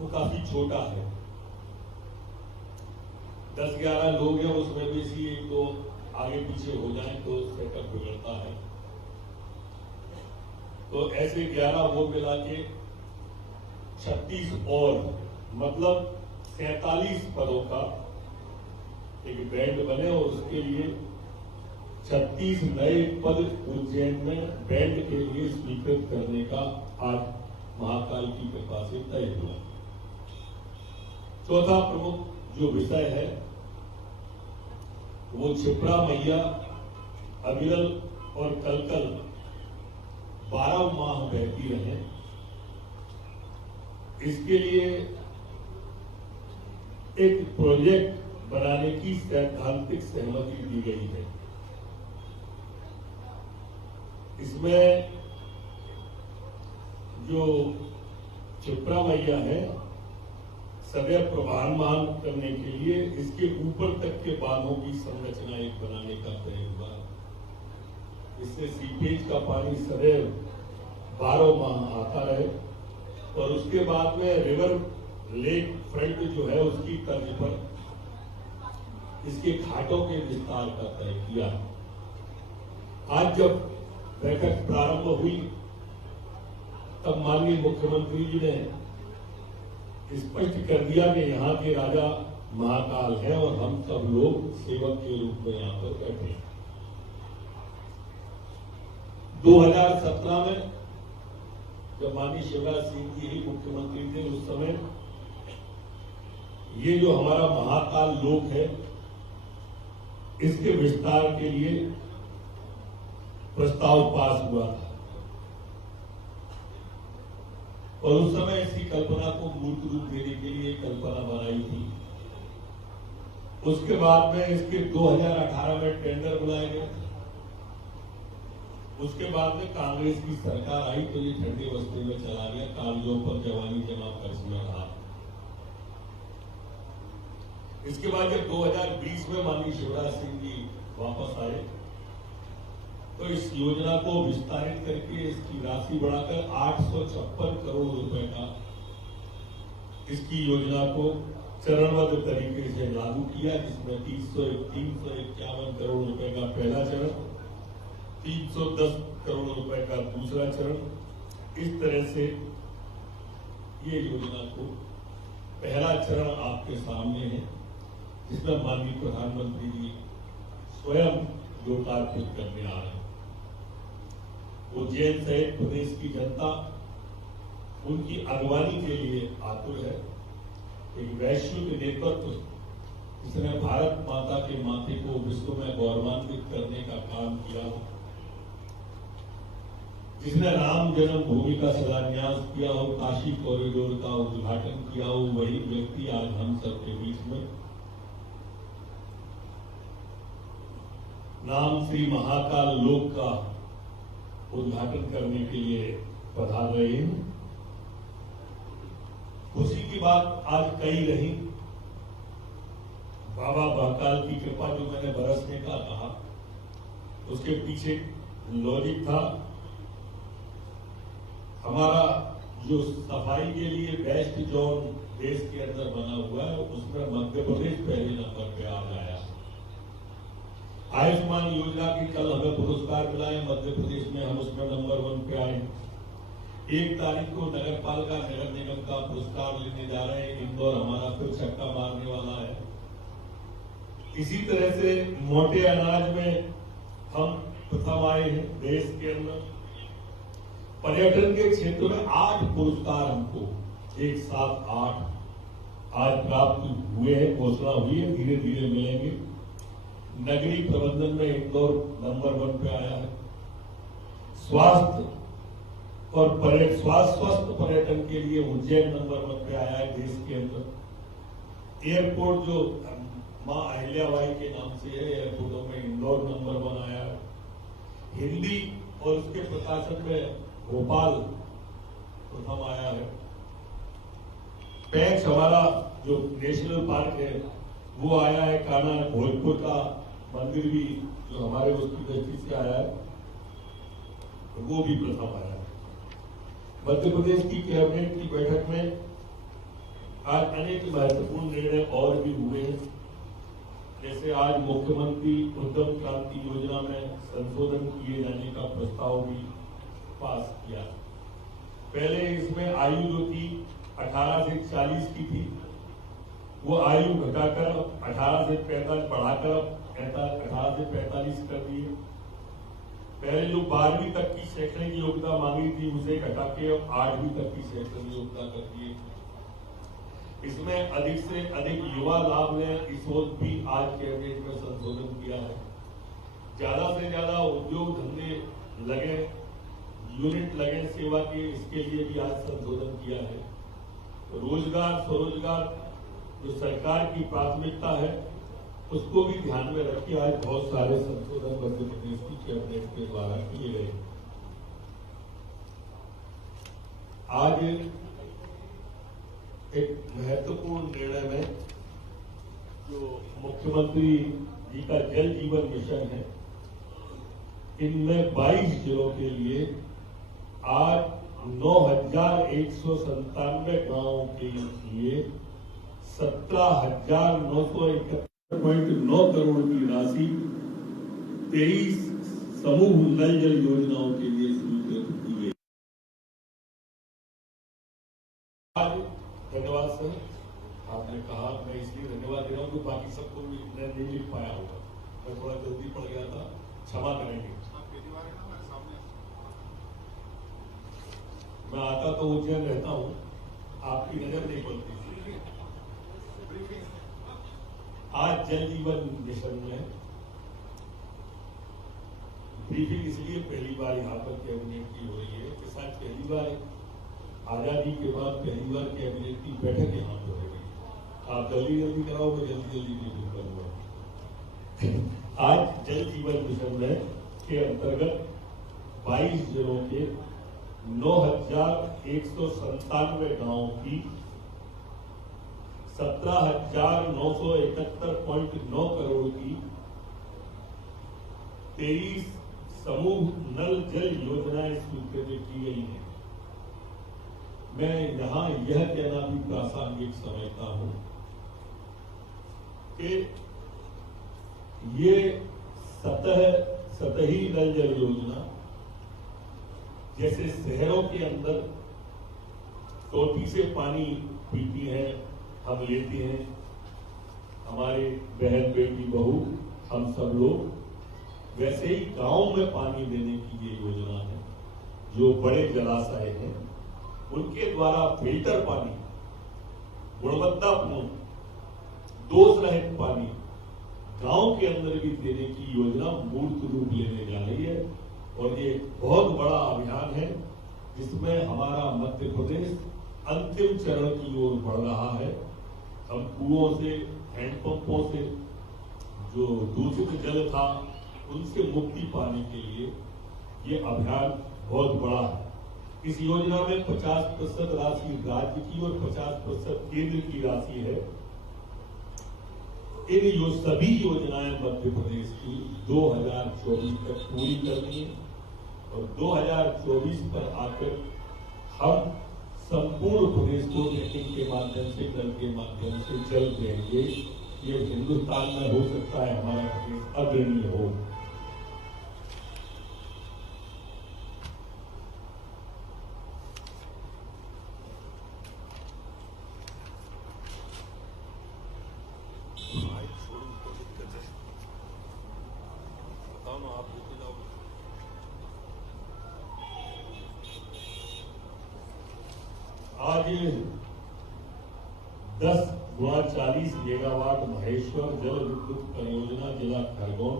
वो काफी छोटा है। 10-11 लोग हैं, उसमें भी सी एक तो आगे पीछे हो जाए तो सेटअप बिगड़ता है। तो ऐसे 11 वो मिला के 36 और मतलब 47 पदों का एक बैंड बने और उसके लिए 36 नए पद उज्जैन में बैंड के लिए स्वीकृत करने का आज महाकाल की कृपा से तय हुआ। चौथा प्रमुख जो विषय है वो क्षिप्रा मैया अविरल और कलकल 12 माह बहती रहे, इसके लिए एक प्रोजेक्ट बनाने की सैद्धांतिक सहमति दी गई है। इसमें जो क्षिप्रा मैया है सदैव प्रभावमान करने के लिए इसके ऊपर तक के बांधों की संरचना एक बनाने का तय हुआ। इससे सीपेज का पानी सदैव 12 माह आता रहे और उसके बाद में रिवर लेक फ्रंट जो है उसकी तर्ज पर इसके घाटों के विस्तार का तय किया। आज जब बैठक प्रारंभ हुई तब माननीय मुख्यमंत्री जी ने स्पष्ट कर दिया कि यहाँ के राजा महाकाल है और हम सब लोग सेवक के रूप में यहाँ पर बैठे हैं। 2017 में जब माननीय शिवराज सिंह जी ही मुख्यमंत्री थे उस समय ये जो हमारा महाकाल लोक है इसके विस्तार के लिए प्रस्ताव पास हुआ था और उस समय इसकी कल्पना को मूर्त रूप देने के लिए कल्पना बनाई थी। उसके बाद में इसके 2018 में टेंडर बुलाए गए। उसके बाद में कांग्रेस की सरकार आई तो ये ठंडे बस्ते में चला गया, कागजों पर जवानी जमा खर्च में रहा। इसके बाद जब 2020 में माननीय शिवराज सिंह जी वापस आए तो इस योजना को विस्तारित करके इसकी राशि बढ़ाकर 856 करोड़ रुपए का इसकी योजना को चरणबद्ध तरीके से लागू किया, जिसमें 351 करोड़ रुपए का पहला चरण, 310 करोड़ रुपए का दूसरा चरण। इस तरह से ये योजना को पहला चरण आपके सामने है, जिसमें माननीय प्रधानमंत्री जी स्वयं लोकार्पित करने आ रहे हैं। उज्जैन सहित प्रदेश की जनता उनकी अगवानी के लिए आतुर है। एक वैश्विक नेतृत्व जिसने भारत माता के माथे को विश्व में गौरवान्वित करने का काम किया, जिसने राम जन्मभूमि का शिलान्यास किया हो, काशी कॉरिडोर का उद्घाटन किया हो, वही व्यक्ति आज हम सबके बीच में नाम श्री महाकाल लोक का उद्घाटन करने के लिए पधार रहे हैं। खुशी की बात आज कई रही। बाबा महाकाल की कृपा जो मैंने बरसने का कहा उसके पीछे लॉजिक था। हमारा जो सफाई के लिए बेस्ट जोन देश के अंदर बना हुआ है उसमें मध्य प्रदेश पहले नंबर पे आ गया। आयुष्मान योजना की कल हमें पुरस्कार मिला है, मध्य प्रदेश में हम उसमें नंबर 1 पे आए। 1 तारीख को नगर पालिका नगर निगम का पुरस्कार लेने जा रहे हैं। इंदौर हमारा फिर छक्का मारने वाला है। इसी तरह से मोटे अनाज में हम प्रथम आए हैं देश के अंदर। पर्यटन के क्षेत्र में 8 पुरस्कार हमको एक साथ 8 आज प्राप्त हुए हैं, घोषणा हुई है, धीरे धीरे मिलेंगे। नगरीय प्रबंधन में इंदौर नंबर 1 पे आया है। स्वास्थ्य और स्वस्थ पर्यटन के लिए उज्जैन नंबर 1 पे आया है देश के अंदर। एयरपोर्ट जो मां अहिल्याबाई के नाम से है, एयरपोर्टों में इंदौर नंबर 1 आया है। हिंदी और उसके प्रकाशन में भोपाल प्रथम आया है। पैक्स हमारा जो नेशनल पार्क है वो आया है। कान्हा भोजपुर का मंदिर भी जो हमारे उसकी दृष्टि से आया है वो भी प्रथम आया है। मध्य प्रदेश की कैबिनेट की बैठक में आज अनेक महत्वपूर्ण निर्णय और भी हुए हैं। जैसे आज मुख्यमंत्री उद्यम क्रांति योजना में संशोधन किए जाने का प्रस्ताव भी पास किया। पहले इसमें आयु जो थी 18 से 40 की थी, वो आयु घटाकर 18 से 45 बढ़ाकर 18 से 45 कर दिए। पहले जो 12वीं तक की शैक्षणिक योग्यता मांगी थी उसे घटा के 8वीं तक की शैक्षणिक योग्यता कर दिए। इसमें अधिक से अधिक युवा लाभ लें, इस ओर भी आज कैबिनेट में संशोधन किया है। ज्यादा से ज्यादा उद्योग धंधे लगे, यूनिट लगे सेवा के, इसके लिए भी आज संशोधन किया है। रोजगार स्वरोजगार जो सरकार की प्राथमिकता है उसको भी ध्यान में रखिए आज बहुत सारे संशोधन मध्य प्रदेश की कैबिनेट के द्वारा किए गए। आज एक महत्वपूर्ण निर्णय में जो मुख्यमंत्री जी का जल जीवन मिशन है, इनमें 22 जिलों के लिए आज 9,197 गांवों के लिए 17,971.9 करोड़ की राशि 23 समूह नल जल योजनाओं के लिए स्वीकृत की गई। आज धन्यवाद सर, आपने कहा, मैं इसलिए धन्यवाद दे रहा हूं कि बाकी सबको मैं नहीं लिख पाया होगा, मैं थोड़ा जल्दी पड़ गया था, क्षमा करेंगे। मैं आता तो उज्जैन रहता हूं, आपकी नजर नहीं पड़ती। आज जल जीवन मिशन में ब्रीफिंग इसलिए पहली बार यहाँ पर कैबिनेट की हो रही है कि शायद पहली बार आजादी के बाद पहली बार कैबिनेट की बैठक यहाँ पर हो रही। आप जल्दी जल्दी कराओ, मैं जल्दी जल्दी ब्रीफिंग करूंगा। आज जल जीवन मिशन में के अंतर्गत 22 जिलों के 9,197 गांवों की 17,971.9 करोड़ की 23 समूह नल जल योजनाएं स्वीकृत की गई हैं। मैं यहां यह कहना भी प्रासंगिक समझता हूं कि ये सतही नल जल योजना जैसे शहरों के अंदर टोटी से पानी पीती है, हम लेते हैं, हमारे बहन बेटी बहू हम सब लोग, वैसे ही गांव में पानी देने की ये योजना है। जो बड़े जलाशय हैं उनके द्वारा फिल्टर पानी, गुणवत्तापूर्ण दोष रहित पानी गांव के अंदर भी देने की योजना मूर्त रूप लेने जा रही है। और ये बहुत बड़ा अभियान है जिसमें हमारा मध्य प्रदेश अंतिम चरण की ओर बढ़ रहा है। हम कुओं से, हैंडपंपों से जो दूषित जल था उनसे मुक्ति पाने के लिए ये अभियान बहुत बड़ा है। इस योजना में 50% राशि राज्य की और 50% केंद्र की राशि है। इन सभी योजनाएं मध्य प्रदेश की 2024 तक पूरी करनी है और 2024 पर आकर हम संपूर्ण प्रदेश को नेटिंग के माध्यम से, नल के माध्यम से जल देंगे। ये हिंदुस्तान में हो सकता है हमारा प्रदेश अग्रणी हो। बताओ ना, आप देते जाओ। आज 10x40 मेगावाट महेश्वर जल विद्युत परियोजना जिला खरगोन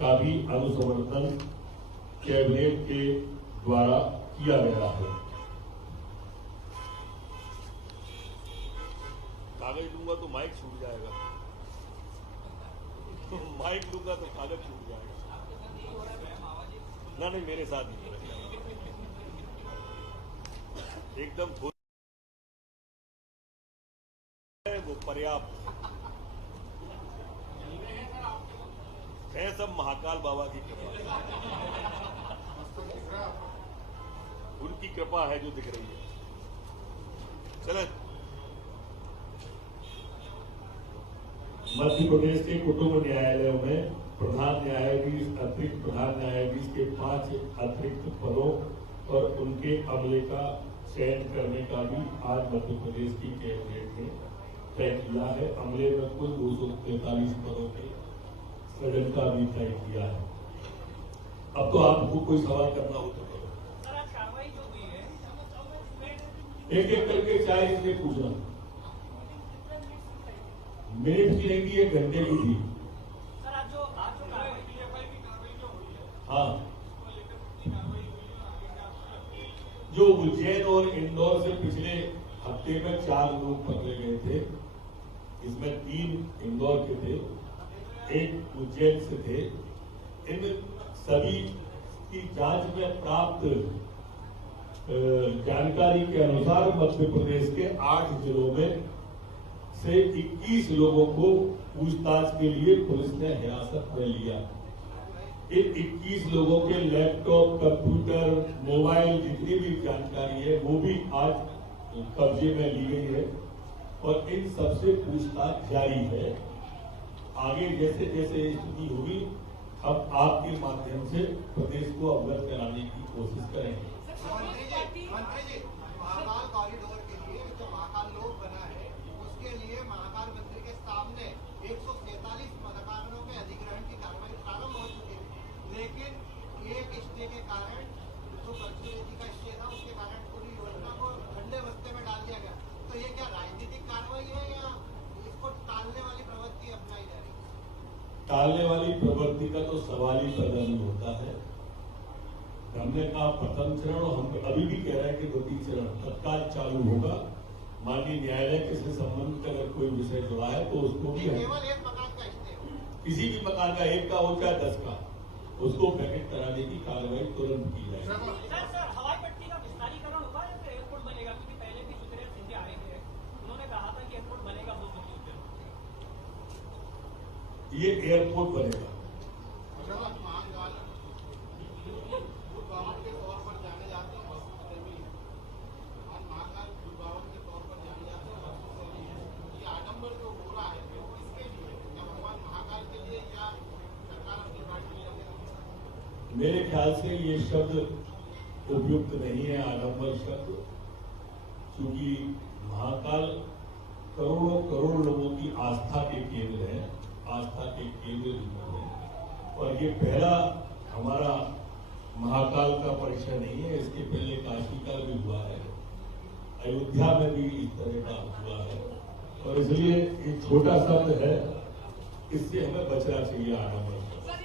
का भी अनुसमर्थन कैबिनेट के द्वारा किया गया है। कागज लूंगा तो माइक छूट जाएगा, माइक लूंगा तो कागज छूट जाएगा। ना नहीं, मेरे साथ नहीं, एकदम वो पर्याप्त है। सब महाकाल बाबा की कृपा, उनकी कृपा है जो दिख रही है। चले मध्य प्रदेश के कुटुंब न्यायालयों में प्रधान न्यायाधीश, अतिरिक्त प्रधान न्यायाधीश के 5 अतिरिक्त पदों और उनके अमले का चयन करने का भी आज मध्य प्रदेश की कैबिनेट ने तय किया है। अमले में कुल 243 पदों के सृजन का भी तय किया है। अब तो आपको कोई सवाल करना हो तो करो। एक एक करके चाहे इसने पूछना। मिनट की नहीं थी, 1 घंटे की थी। हाँ, जो उज्जैन और इंदौर से पिछले हफ्ते में 4 लोग पकड़े गए थे, इसमें 3 इंदौर के थे, 1 उज्जैन से थे। इन सभी की जांच में प्राप्त जानकारी के अनुसार मध्य प्रदेश के 8 जिलों में से 21 लोगों को पूछताछ के लिए पुलिस ने हिरासत में लिया। इन 21 लोगों के लैपटॉप, कंप्यूटर, मोबाइल, जितनी भी जानकारी है वो भी आज कब्जे में ली गई है और इन सबसे पूछताछ जारी है। आगे जैसे जैसे स्थिति होगी हम आपके माध्यम से प्रदेश को अवगत कराने की कोशिश करेंगे। मंत्री जी, महाकाल कॉरिडोर के लिए जो महाकाल लोक बना है उसके लिए महाकाल मंदिर के सामने 147 मकानों के अधिग्रहण की कार्रवाई प्रारंभ हो चुकी है, लेकिन एक स्टे के कारण, जो कर्जवेदी का स्टे था उसके कारण पूरी योजना को ठंडे बस्ते में डाल दिया गया। तो ये क्या राजनीतिक कार्रवाई है या इसको टालने वाली प्रवृत्ति अपनाई जा रही है? टालने वाली प्रवृत्ति का तो सवाल ही पैदा नहीं होता है। हमने कहा प्रथम चरण और हम अभी भी कह रहे हैं कि 2-3 चरण तत्काल चालू होगा। माननीय न्यायालय के से संबंधित अगर कोई विषय जुड़ा है तो उसको भी केवल एक मकान का स्टे, किसी भी मकान का 1 का हो चाहे 10 का, उसको पैकेट कराने की कार्रवाई तुरंत की जाए। सर, हवाई पट्टी का विस्तारीकरण होगा या फिर एयरपोर्ट बनेगा? क्योंकि पहले भी सुधीर सिंह आए थे, उन्होंने कहा था कि एयरपोर्ट बनेगा। ये एयरपोर्ट बनेगा। के तौर पर जाने जाते हैं, और महाकाल भगवान के तौर पर जाने जाते हैं। ये आडंबर जो हो रहा है वो किसके लिए? क्या भगवान महाकाल के लिए या सरकार अपनी पार्टी के लिए? मेरे ख्याल से ये शब्द उपयुक्त नहीं है, आडंबर शब्द, क्योंकि महाकाल करोड़ों करोड़ लोगों की आस्था के केंद्र है, आस्था के केंद्र है। और ये पहला हमारा महाकाल का परिचय नहीं है, इसके पहले काशी का भी हुआ है, अयोध्या में भी इस तरह का हुआ है। और इसलिए एक छोटा शब्द है, इससे हमें बचना चाहिए आडंबर। सर,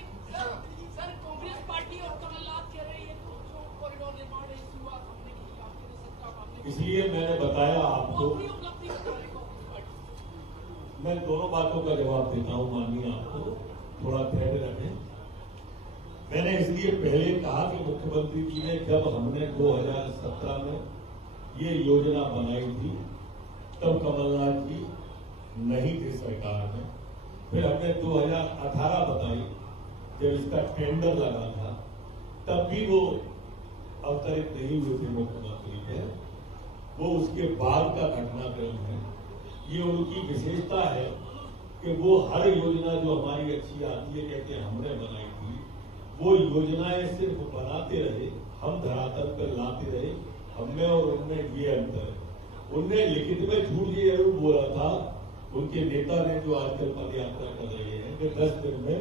कांग्रेस पार्टी और कमलनाथ कह रहे हैं जो कॉरिडोर निर्माण है शुरुआत हमने की, आपने सरकार मामले, इसलिए मैंने बताया आपको, मैं दोनों बातों का जवाब देता हूं। माननीय आपको थोड़ा धैर्य रखें। मैंने इसलिए पहले कहा कि मुख्यमंत्री जी ने जब हमने 2017 में ये योजना बनाई थी तब कमलनाथ जी नहीं थे सरकार में। फिर हमने 2018 बताई जब इसका टेंडर लगा था, तब भी वो अवतरित नहीं हुए थे मुख्यमंत्री थे। वो उसके बाद का घटनाक्रम है। ये उनकी विशेषता है कि वो हर योजना जो हमारी अच्छी आती है कहते हैं हमने बनाई थी, वो योजनाएं सिर्फ बनाते रहे, हम धरातल पर लाते रहे। हमें और उनमें ये अंतर है। उनने लिखित में झूठ ये जरूर बोला था, उनके नेता ने जो आजकल पद यात्रा कर रहे हैं कि 10 दिन में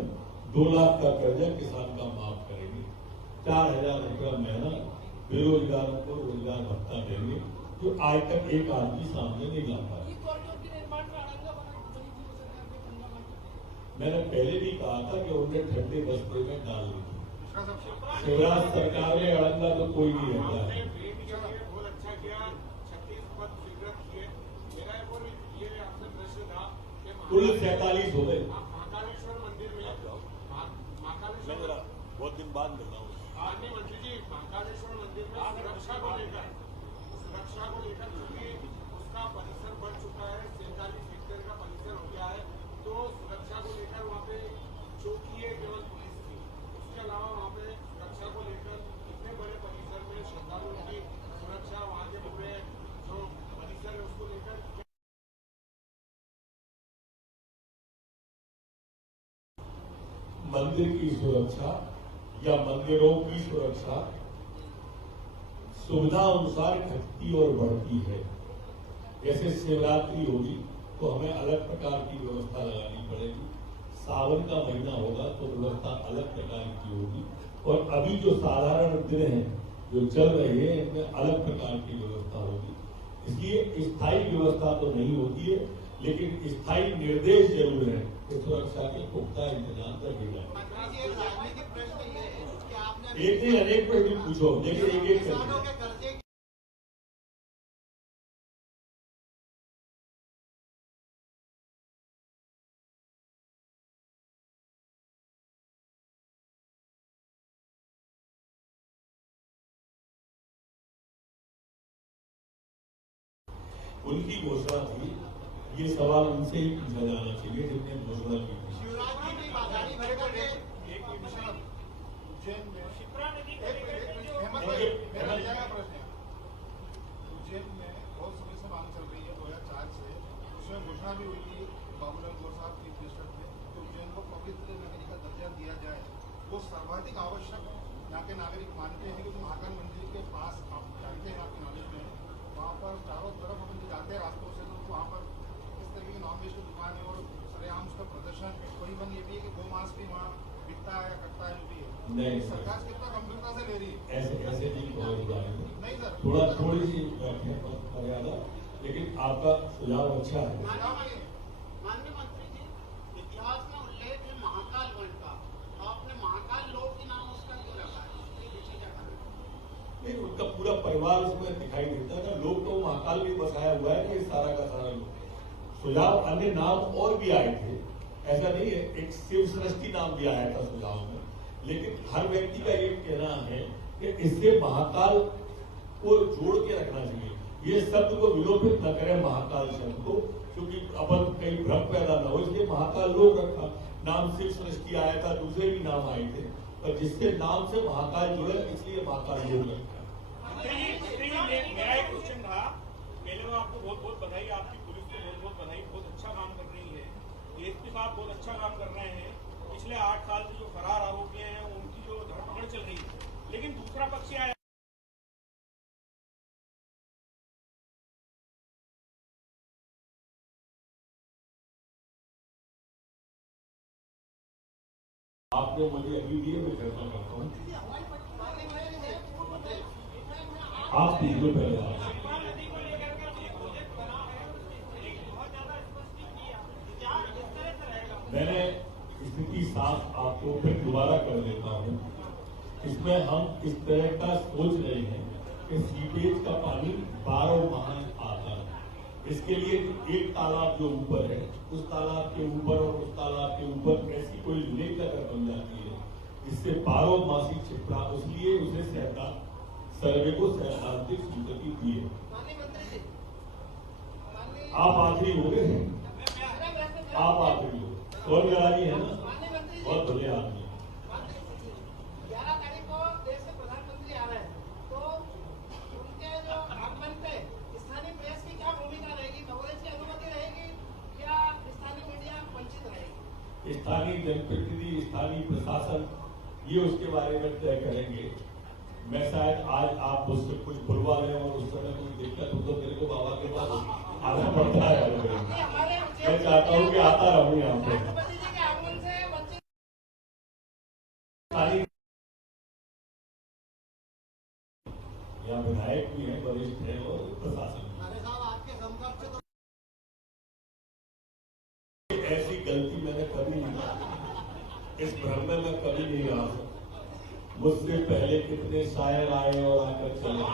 2 लाख का कर्जा किसान का माफ करेंगे, 4000 रुपया महीना बेरोजगारों को रोजगार भत्ता देंगे, जो आज तक एक आदमी सामने नहीं ला पाया। मैंने पहले भी कहा था कि उन्हें ठंडे बस्ते में डाल दी। शिवराज सरकार में अड़ंगा तो कोई नहीं रहता है। कुल 47 हो गए। महाकालेश्वर मंदिर में बहुत दिन बाद मिल रहा हूँ। मंत्री जी, महाकालेश्वर मंदिर में सुरक्षा को लेकर क्योंकि उसका परिसर बन चुका है, 47 हेक्टेयर का परिसर हो गया है, तो सुरक्षा को लेकर वहाँ पे चौकी है केवल पुलिस की, उसके अलावा वहाँ पे सुरक्षा को लेकर इतने बड़े परिसर में श्रद्धालुओं की सुरक्षा, वहाँ के पूरे जो परिसर है उसको लेकर मंदिर की सुरक्षा या मंदिरों की सुरक्षा सुविधा अनुसार घटती और बढ़ती है। जैसे शिवरात्रि होगी तो हमें अलग प्रकार की व्यवस्था लगानी पड़ेगी, सावन का महीना होगा तो व्यवस्था अलग प्रकार की होगी, और अभी जो साधारण दिन हैं जो चल रहे हैं इनमें अलग प्रकार की व्यवस्था होगी। इसलिए स्थायी व्यवस्था तो नहीं होती है, लेकिन स्थायी निर्देश जरूर है कि सुरक्षा के पुख्ता इंतजाम रखे जाए। राजनीतिक प्रश्न ये है कि आपने एक नहीं अनेक प्रश्न पूछो, लेकिन एक किसानों के कर्जे उनकी घोषणा थी, ये सवाल उनसे ही पूछा जाना चाहिए जिनने घोषणा की थी। शिवराज जी भी बाजारी भर करके शिप्रा नदी को लेकर के जो मेरा जाएगा प्रश्न। उज्जैन में बहुत समय से मांग चल रही है 2004 से, उसमें घोषणा भी हुई थी बाबूलाल गौर साहब चीफ मिनिस्टर थे तो उज्जैन को पवित्र नगरी का दर्जा दिया जाए। वो सर्वाधिक आवश्यक यहाँ के नागरिक मानते हैं, क्योंकि महाकाल मंदिर के पास आप जानते हैं, आपके नॉलेज में वहाँ पर चारों तरफ हम जाते हैं रास्तों से तो वहाँ पर इस तरीके की नॉनवेज की दुकान है और सरेआम उसका प्रदर्शन। कोई बन ये भी है कि गौ मांस भी वहाँ बिकता है या करता है, जो भी है। नहीं, सरकार कितना गंभीरता से ले रही है? ऐसे नहीं कहोगे, नहीं सर, थोड़ी सी मर्यादा, लेकिन आपका सुझाव अच्छा है। माननीय मंत्री जी, इतिहास में उल्लेख है महाकाल वन का, आपने महाकाल लोक के नाम उसका क्यों रखा है? इसके पीछे क्या कारण है? नहीं, उनका पूरा परिवार उसमें दिखाई देता है ना। लोग तो महाकाल भी बसाया हुआ है कि सारा का सारा लोग। सुझाव अन्य नाम और भी आए थे, ऐसा नहीं है, एक शिव सृष्टि नाम भी आया था सुझाव में, लेकिन हर व्यक्ति का ये कहना है कि इससे महाकाल को जोड़ के रखना चाहिए, ये शब्द को विलोपित न करें महाकाल शब्द को, क्योंकि अपन कहीं भ्रम पैदा न हो, इसलिए महाकाल लोक रखा। नाम शिव सृष्टि आया था, दूसरे भी नाम आए थे, और जिसके नाम से महाकाल जुड़े इसलिए महाकाल लोक रखा। मेरा एक क्वेश्चन था, पहले तो आपको बहुत बहुत बधाई, आपकी पुलिस को बहुत बहुत बधाई, बहुत अच्छा काम कर रही है, एसपी साहब बहुत अच्छा काम कर रहे हैं। पिछले 8 साल से जो फरार आरोपी हैं उनकी जो धरपकड़ चल रही है, लेकिन दूसरा पक्ष आया आपने मुझे अभी दिए, मैं चर्चा करता हूँ। आप पूछ लो पहले आप। नदी को लेकर के एक प्रोजेक्ट बना है, एक बहुत ज्यादा स्पष्ट किया, क्या इस तरह से रहेगा? मैंने स्थिति साफ आपको फिर दोबारा कर देता हूँ। इसमें हम इस तरह का सोच रहे हैं कि सीपेज का पानी 12 माह आता है। इसके लिए एक तालाब जो ऊपर है, उस तालाब के ऊपर और उस तालाब के ऊपर ऐसी कोई लेक अगर बन जाती है, इससे 12 मासी छिपड़ा, उसलिए उसे सर्वे को सैद्धांतिक स्वीकृति दी है। आप आखिरी हो गए हैं, आप आखिरी हो, और गराजी है ना, बहुत बढ़िया आदमी। 11 तारीख को देश के प्रधानमंत्री आ रहे हैं, तो उनके जो आगमन पे स्थानीय प्रेस की क्या भूमिका रहेगी? कवरेज की अनुमति रहेगी या स्थानीय मीडिया वंचित रहेगी? स्थानीय जनप्रतिनिधि, स्थानीय प्रशासन ये उसके बारे में तय करेंगे। मैं शायद आज आप मुझसे कुछ बुलवा लें और उस समय कोई दिक्कत हो तो मेरे को बाबा के पास आना पड़ता है। मैं चाहता हूँ कि आता रहूँ यहाँ पे। राष्ट्रपति जी के आगमन से वंचित यहाँ विधायक भी हैं, वरिष्ठ हैं और प्रशासन भी। अरे साहब आपके समकक्ष तो ऐसी गलती मैंने कभी नहीं की, इस भ्रम में मैं कभी नहीं आ सकता। मुझसे पहले कितने शायर आए और आकर चले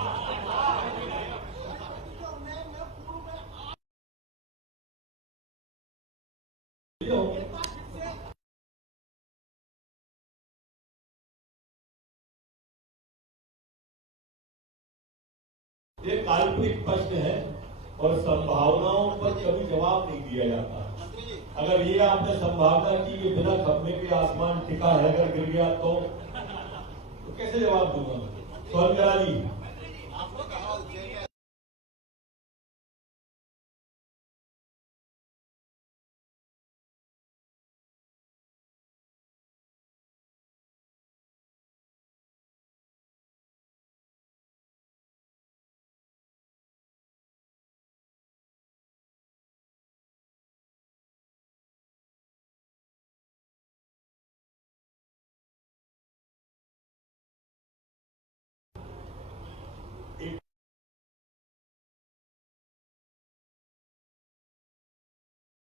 ये काल्पनिक प्रश्न है और संभावनाओं पर कभी जवाब नहीं दिया जाता। अगर ये आपने संभावना की कि बिना खंभे के आसमान टिका है, अगर गिर गया तो कैसे जवाब दूंगा? स्वर्गराजी आपको कहा उज्जैन